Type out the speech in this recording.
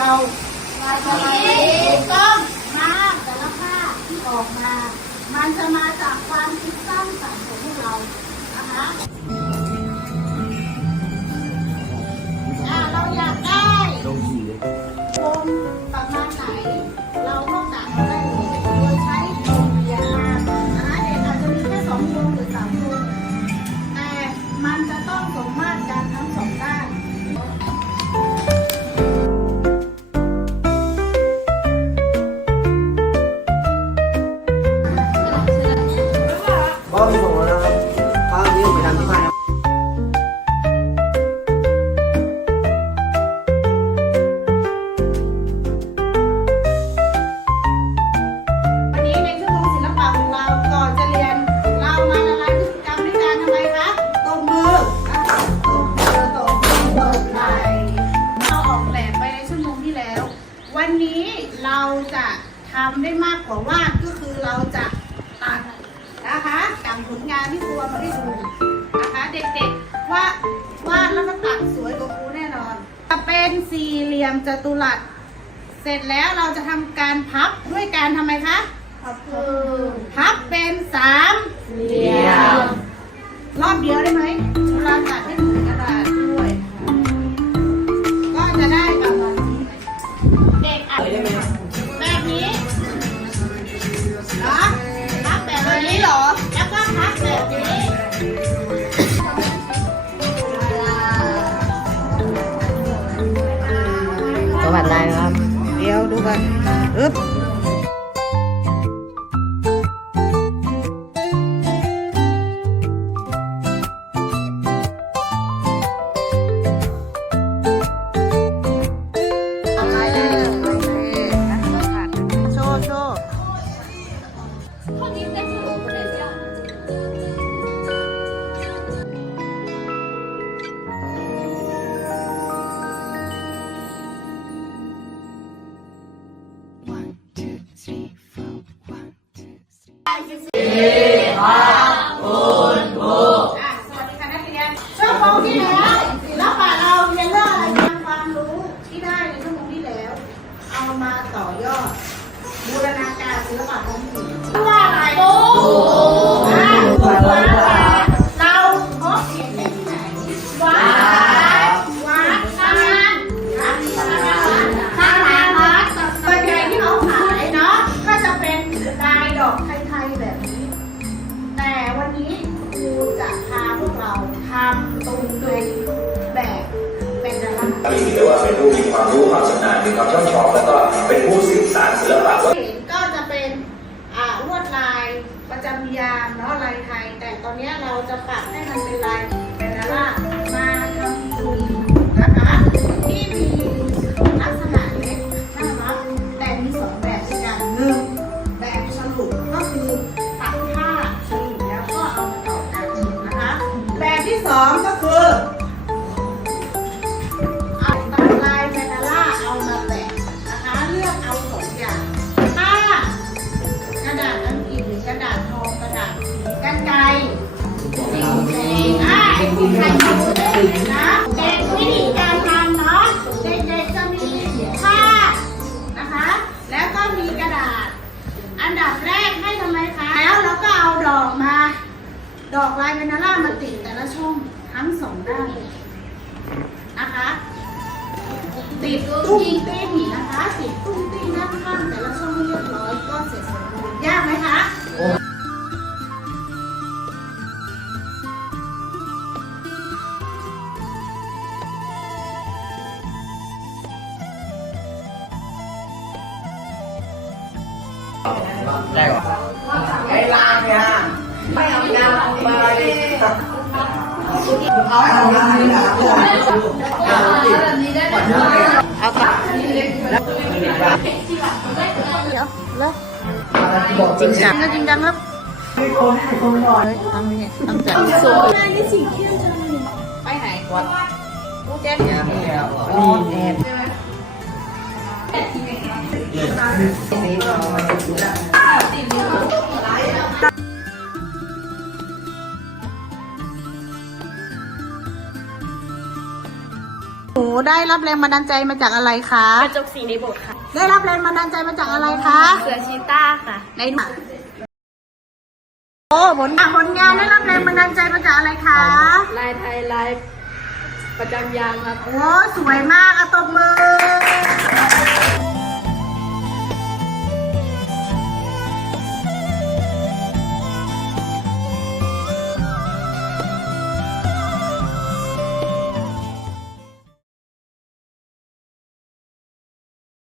เราถูกต้องมากแต่ละภาพที่ออกมา มันจะมาจากความคิดสร้างสรรค์ของพวกเรานะคะ ทำได้มากกว่าวาดก็คือเราจะตัดนะคะตามผลงานที่ครูมาให้ดูนะคะ เด็กๆว่าวาดแล้วก็ตัดสวยกว่าครูแน่นอน จะเป็นสี่เหลี่ยมจัตุรัส เสร็จแล้วเราจะทำการพับด้วยการทำไมคะพับพับเป็นสามเหลี่ยมรอบเดียวได้ไหมเวลาตัดให้ ดี๋ยวดูกันอึ๊บ อะ แบบนี้ แต่วันนี้ครูจะพาพวกเราทำตรงเป็นแบบเป็นอะไรที่ถือว่าเป็นผู้มีความรู้ความชำนาญมีความชอบชอบแล้วก็เป็นผู้สื่อสารศิลปะวัฒนธรรมก็จะเป็นอ่าลวดลายประจำยามเนาะลายไทย แต่ตอนนี้เราจะปรับให้มันเป็นลาย สองก็คือเอาตัดลายแมนดาร่าเอามาแปะนะคะ เลือกเอาสองอย่างถ้ากระดาษอังกฤษหรือกระดาษทองกระดาษสีกันไกรสีแดงอ่าไอ้คุณใครดูได้นะเด็กวิธีการทำเนาะเด็กๆจะมีผ้านะคะ แล้วก็มีกระดาษ อันดับแรกให้ทำไมคะแล้วเราก็เอาดอกมา ดอกลายแมนดาร่ามาติดแต่ละช่องทั้งสองด้านนะคะ ติดตุ้งติ้งนะคะติดตุ้งติ้งด้านข้างแต่ละช่องเรียบร้อยก็เสร็จสมบูรณ์ยากไหมคะได้หรอไอ้ลางเนี่ย ไม่เอายาไปเอาให้เอายาเลยนะเอากลับเดี๋ยวแล้วบอกจริงจังจริงจังครับเฮ้ยตั้งนี่ตั้งใจสวยไปไหนวัดกูแจ้งเนี่ยนี่แอบ หนูได้รับแรงบันดาลใจมาจากอะไรคะ กระจกสีในโบสถ์ค่ะ ได้รับแรงบันดาลใจมาจากอะไรคะ เสือชีต้าค่ะ ในหนังโอ้ผลงานผลงานได้รับแรงบันดาลใจมาจากอะไรคะ ลายไทยลายประจำยามครับ โอ้สวยมากอะตบมือ